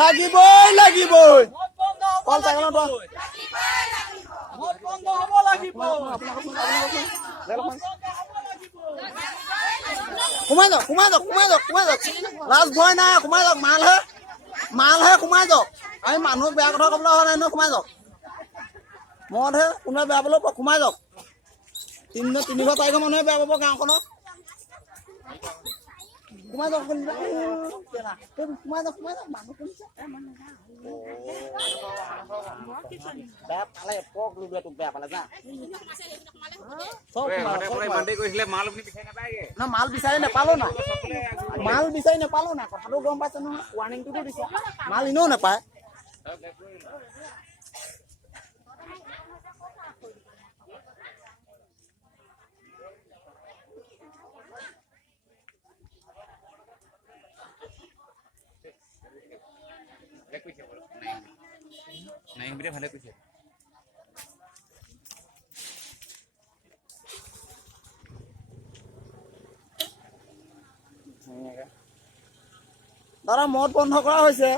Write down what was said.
লাগিবই লাগিবই কল চাইকেলত সোমাই যাওক সোমাই যাওক সোমাই যাওক সোমাই যাওক লাজ ভয় নাই সোমাই যাওক মালহে সোমাই যাওক আমি মানুহক বেয়া কথা ক'বলৈ অহা নাই নহয় সোমাই যাওক মদহে কোনোবাই বেয়া পালেও সোমাই যাওক 300 400 মানুহে বেয়া পাব গাঁওখনত সোমাই যাওক সোমাই যাওক মানুহ বেয়া পালে পক লোকে তোক বেয়া পালে যা মাল বিচাৰি নাপালো না কথাটো গম পাইছে নহয় ৱাৰ্ণিংটোতো দিছে মাল এনেও নাপায় ভালে কৈছে দাদা মদ বন্ধ কৰা হৈছে